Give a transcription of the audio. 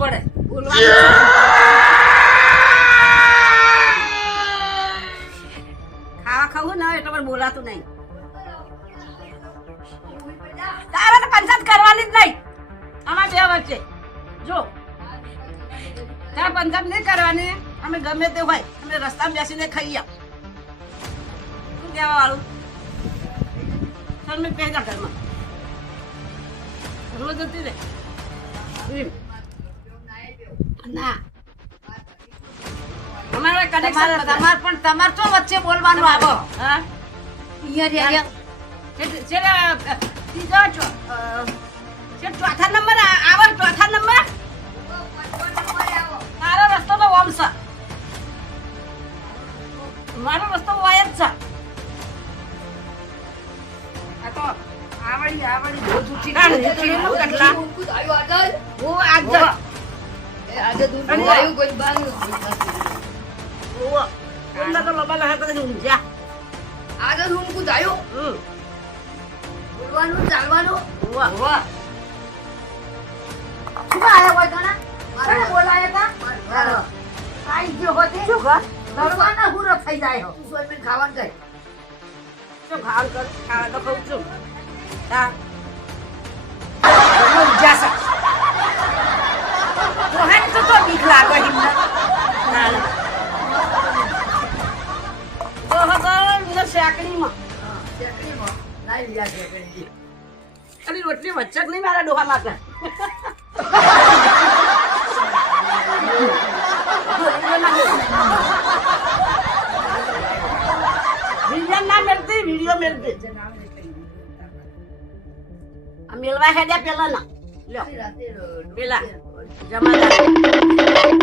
પડે. ખાવા ખાવું ના એટલે પણ બોલાતું નહીં. તારે તો કરવાની જ નહીં. અમાર બે વચ્ચે. જો. તારે પંચાયત નહીં કરવાની. અમે ગમે તે હોય અમે રસ્તામાં બેસીને ખાઈએ. શું કહેવા વાળું? સર મેં રોજ હતી ને. ના. તમારે કનેક્શન તમારે પણ તમારે તો વચ્ચે બોલવાનું આવો. હા. છે- ચોથા નંબર આવે ચોથા નંબર. તારો રસ્તો તો ઓમ છે. મારો રસ્તો વાય જ છે. આ તો આવડી આવડી કટલા? ઓ. છે ઊંઝા. હમ. ઓવો. ઓવા. શું આયા હોય ગણા? મારે બોલાયા તા? આઈ ગયો હોતે. લડવાના હુરો થઈ જાય હો. શું ખાવાનું કર ખાવા તો ખાઉં છું હા ખાલી રોટલી વચ્ચે નહીં મારા ડોહા માટે વિડિયો ના મેળતી વિડિયો મેળતી આ મેળવા હેડ્યા પેલા ના લ્યો પેલા. જમાદાર.